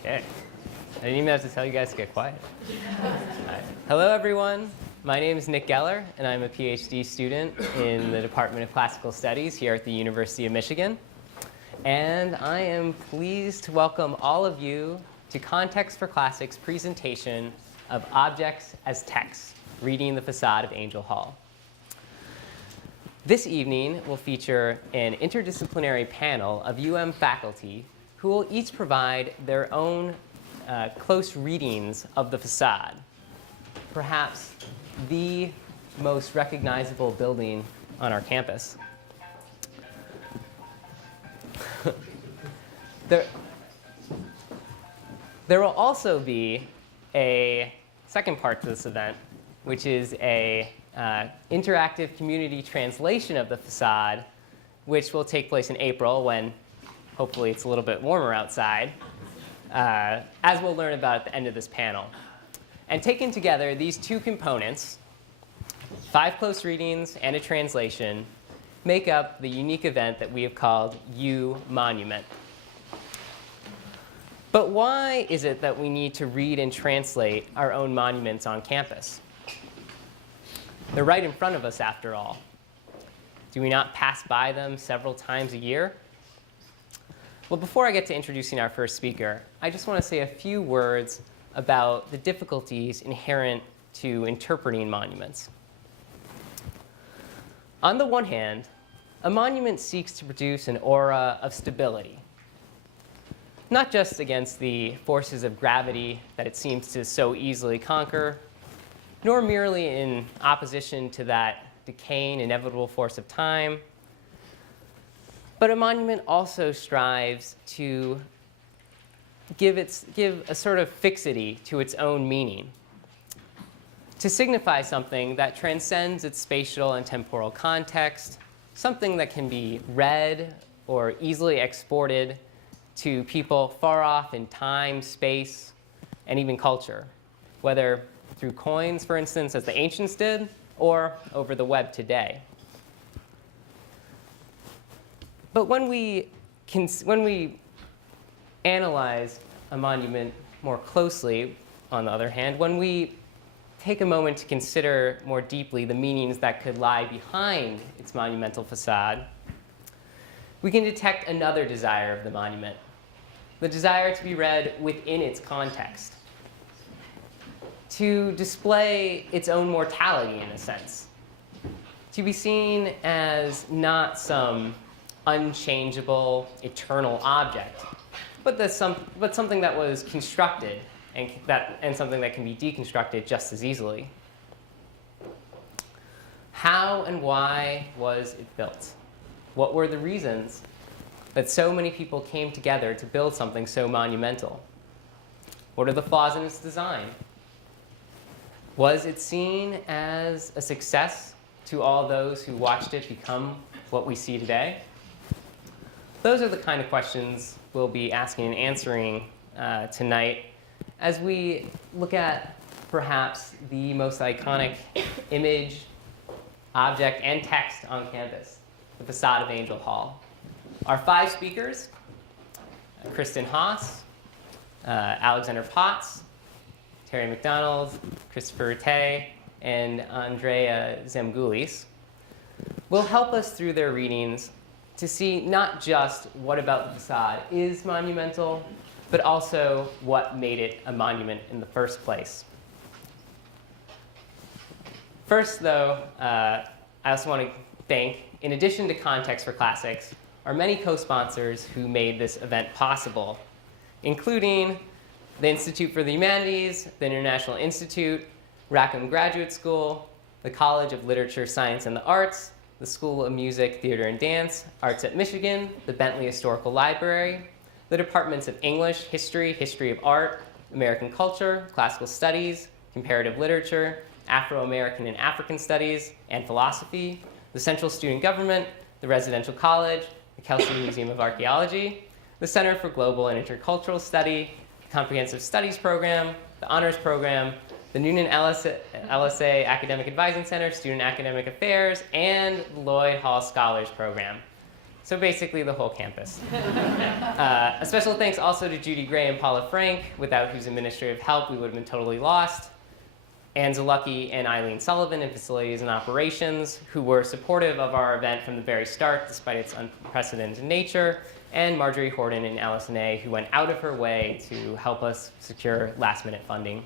Okay. I didn't even have to tell you guys to get quiet. All right. Hello, everyone. My name is Nick Geller, and I'm a PhD student in the Department of Classical Studies here at the University of Michigan. And I am pleased to welcome all of you to Context for Classics' presentation of Objects as Texts, Reading the Facade of Angell Hall. This evening will feature an interdisciplinary panel of faculty who will each provide their own close readings of the facade, perhaps the most recognizable building on our campus. There will also be a second part to this event, which is a interactive community translation of the facade, which will take place in April when hopefully it's a little bit warmer outside, as we'll learn about at the end of this panel. And taken together, these two components, 5 close readings and a translation, make up the unique event that we have called U-Monument. But why is it that we need to read and translate our own monuments on campus? They're right in front of us, after all. Do we not pass by them several times a year? Well, before I get to introducing our first speaker, I just want to say a few words about the difficulties inherent to interpreting monuments. On the one hand, a monument seeks to produce an aura of stability, not just against the forces of gravity that it seems to so easily conquer, nor merely in opposition to that decaying, inevitable force of time. But a monument also strives to give a sort of fixity to its own meaning, to signify something that transcends its spatial and temporal context, something that can be read or easily exported to people far off in time, space, and even culture, whether through coins, for instance, as the ancients did, or over the web today. But when we analyze a monument more closely, on the other hand, when we take a moment to consider more deeply the meanings that could lie behind its monumental facade, we can detect another desire of the monument, the desire to be read within its context, to display its own mortality in a sense, to be seen as not some unchangeable, eternal object, but something that was constructed and something that can be deconstructed just as easily. How and why was it built? What were the reasons that so many people came together to build something so monumental? What are the flaws in its design? Was it seen as a success to all those who watched it become what we see today? Those are the kind of questions we'll be asking and answering tonight as we look at perhaps the most iconic image, object, and text on campus, the facade of Angell Hall. Our 5 speakers, Kristen Haas, Alexander Potts, Terry McDonald, Christopher Rattay, and Andrea Zemgulis, will help us through their readings to see not just what about the facade is monumental, but also what made it a monument in the first place. First, though, I also want to thank, in addition to Context for Classics, our many co-sponsors who made this event possible, including the Institute for the Humanities, the International Institute, Rackham Graduate School, the College of Literature, Science, and the Arts, the School of Music, Theater, and Dance, Arts at Michigan, the Bentley Historical Library, the Departments of English, History, History of Art, American Culture, Classical Studies, Comparative Literature, Afro-American and African Studies, and Philosophy, the Central Student Government, the Residential College, the Kelsey Museum of Archaeology, the Center for Global and Intercultural Study, the Comprehensive Studies Program, the Honors Program, the Noonan LSA Academic Advising Center, Student Academic Affairs, and the Lloyd Hall Scholars Program. So basically the whole campus. A special thanks also to Judy Gray and Paula Frank, without whose administrative help we would have been totally lost. Ann Zalucki and Eileen Sullivan in facilities and operations, who were supportive of our event from the very start, despite its unprecedented nature. And Marjorie Horton and Allison A., who went out of her way to help us secure last-minute funding.